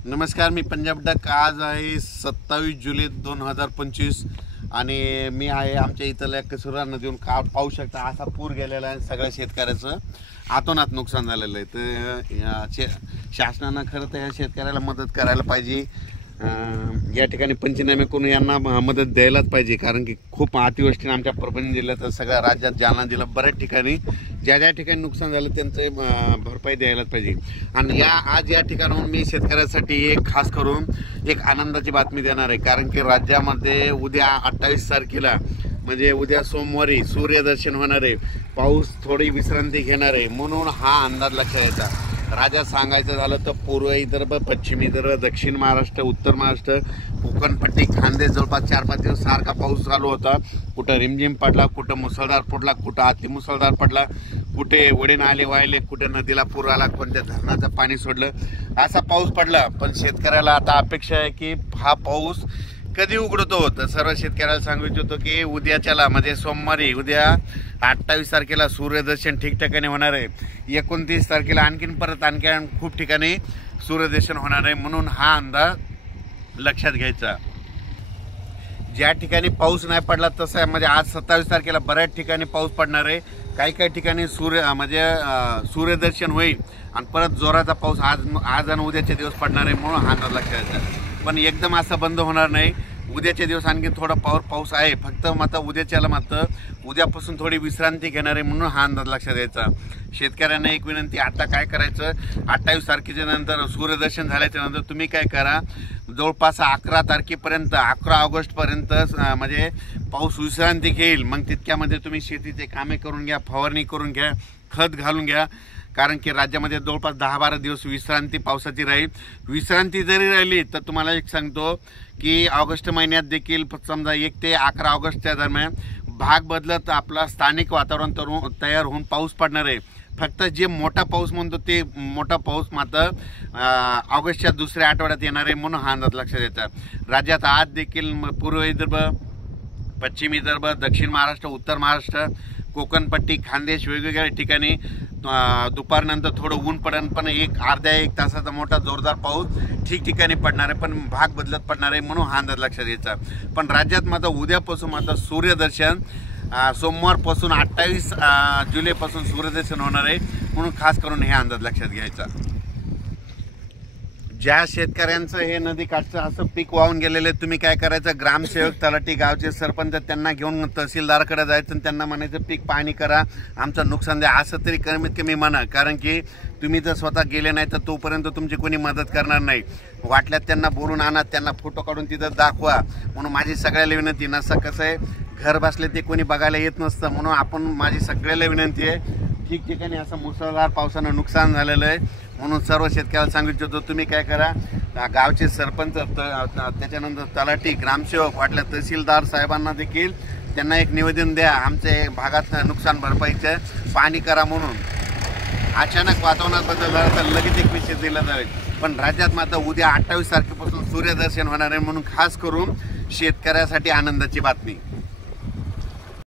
नमस्कार, मी पंजाब डक। आज आहे 27 जुलै 2025 आणि मी आहे आमच्या इथल्या कसुरा नदीवरून पाहू शकता असा पूर गेलेला आहे। सगळ्या शेतकऱ्याचं आतोनात नुकसान झालेलं आहे। तर शासनानं खरं तर या शेतकऱ्याला मदत करायला पाहिजे। या ठिकाणी पंचनामे करून यांना मदत द्यायलाच पाहिजे, कारण की खूप अतिवृष्टीने आमच्या परभणी जिल्ह्यात सगळ्या राज्यात जालना जिल्हा बऱ्याच ठिकाणी ज्या ठिकाणी नुकसान झालं त्यांचं भरपाई द्यायलाच पाहिजे। आणि आज या ठिकाणाहून मी शेतकऱ्यासाठी एक खास करून एक आनंदाची बातमी देणार आहे, कारण की राज्यामध्ये उद्या 28 तारखेला म्हणजे उद्या सोमवारी सूर्यदर्शन होणार आहे। पाऊस थोडी विश्रांती घेणार आहे, म्हणून हा अंदाज लक्षात यायचा। राज्यात सांगायचं झालं तर पूर्व विदर्भ, पश्चिम विदर्भ, दक्षिण महाराष्ट्र, उत्तर महाराष्ट्र, कोकणपट्टी, खानदेश जवळपास 4-5 दिवस सारखा पाऊस चालू होता। कुठं रिमझिम पडला, कुठं मुसळधार पडला, कुठं अतिमुसळधार पडला, कुठे वडे नाले वाहिले, कुठे नदीला पूर आला, कोणत्या धरणाचं पाणी सोडलं, असा पाऊस पडला। पण शेतकऱ्याला आता अपेक्षा आहे की हा पाऊस कधी उघडतो। तर सर्व शेतकऱ्याला सांगू इच्छितो की उद्याच्याला म्हणजे सोमवारी उद्या 28 तारखेला सूर्यदर्शन ठिकठिकाणी होणार आहे। 29 तारखेला आणखीन खूप ठिकाणी सूर्यदर्शन होणार आहे, म्हणून हा अंदाज लक्षात घ्यायचा। ज्या ठिकाणी पाऊस नाही पडला तसं म्हणजे आज 27 तारखेला बऱ्याच ठिकाणी पाऊस पडणार आहे। काही ठिकाणी सूर्यदर्शन होईल आणि परत जोराचा पाऊस आज आणि उद्याचे दिवस पडणार आहे, म्हणून हा अंदाज लक्षात घ्यायचा। पण एकदम असं बंद होणार नाही। उद्याचे दिवस आणखी थोडा पाऊस आहे, फक्त मात्र उद्यापासून थोडी विश्रांती घेणार आहे, म्हणून हा अंदाज लक्षात द्यायचा। शेतकऱ्यांना एक विनंती, आता काय करायचं, 28 तारखेच्या नंतर सूर्यदर्शन झाल्याच्या नंतर तुम्ही काय करा, जवळपास 11 तारखेपर्यंत 11 ऑगस्टपर्यंत म्हणजे पाऊस विश्रांती घेईल। मग तितक्यामध्ये तुम्ही शेतीचे कामे करून घ्या, फवारणी करून घ्या, खत घालून घ्या, कारण की राज्यामध्ये जवळपास 10-12 दिवस विश्रांती पावसाची राहील। विश्रांती जरी राहिली तर तुम्हाला एक सांगतो की ऑगस्ट महिन्यात देखील समजा 1 ते 11 ऑगस्टच्या दरम्यान भाग बदलत आपला स्थानिक वातावरण तयार होऊन पाऊस पडणार आहे। फक्त जे मोठा पाऊस म्हणतो ते मोठा पाऊस मात्र ऑगस्टच्या दुसऱ्या आठवड्यात येणार आहे, म्हणून हा अंदाज लक्षात येतात। राज्यात आज देखील पूर्व विदर्भ, पश्चिम विदर्भ, दक्षिण महाराष्ट्र, उत्तर महाराष्ट्र, कोकणपट्टी, खानदेश वेगवेगळ्या ठिकाणी दुपारनंतर थोडं ऊन पडेल, पण अर्ध्या एक तासाचा मोठा जोरदार पाऊस ठिकठिकाणी पडणार आहे, पण भाग बदलत पडणार आहे, म्हणून हा अंदाज लक्षात घ्यायचा। पण राज्यात मात्र उद्यापासून मात्र सूर्यदर्शन सोमवारपासून 28 जुलैपासून सूर्यदर्शन होणार आहे, म्हणून खास करून हे अंदाज लक्षात घ्यायचा। ज्या शेतकऱ्यांचं हे नदीकाठचं असं पीक वाहून गेलेले, तुम्ही काय करायचं, ग्रामसेवक, तलाठी, गावचे सरपंच त्यांना घेऊन तहसीलदाराकडे जायचं आणि त्यांना म्हणायचं पीक पाहणी करा, आमचं नुकसान द्या, असं तरी कमीत कमी म्हणा। कारण की तुम्ही जर स्वतः गेले नाही तर तोपर्यंत तुमची कोणी मदत करणार नाही। वाटल्यात त्यांना बोलून आणा, त्यांना फोटो काढून तिथं दाखवा। म्हणून माझी सगळ्याला विनंती, नसं कसं आहे घर बसले ते कोणी बघायला येत नसतं, म्हणून माझी सगळ्याला विनंती आहे, ठिकठिकाणी असं मुसळधार पावसानं नुकसान झालेलं आहे, म्हणून सर्व शेतकऱ्याला सांगू इच्छितो तुम्ही काय करा, गावचे सरपंच, त्याच्यानंतर तलाठी, ग्रामसेवक, वाटल्या तहसीलदार साहेबांना देखील त्यांना एक निवेदन द्या, आमच्या भागात नुकसान भरपाईचं पाणी करा म्हणून। अचानक वातावरणात बदल झाला तर लगेच एक विषय दिला जाईल। पण राज्यात मात्र उद्या 28 तारखेपासून सूर्यदर्शन होणार आहे, म्हणून खास करून शेतकऱ्यासाठी आनंदाची बातमी।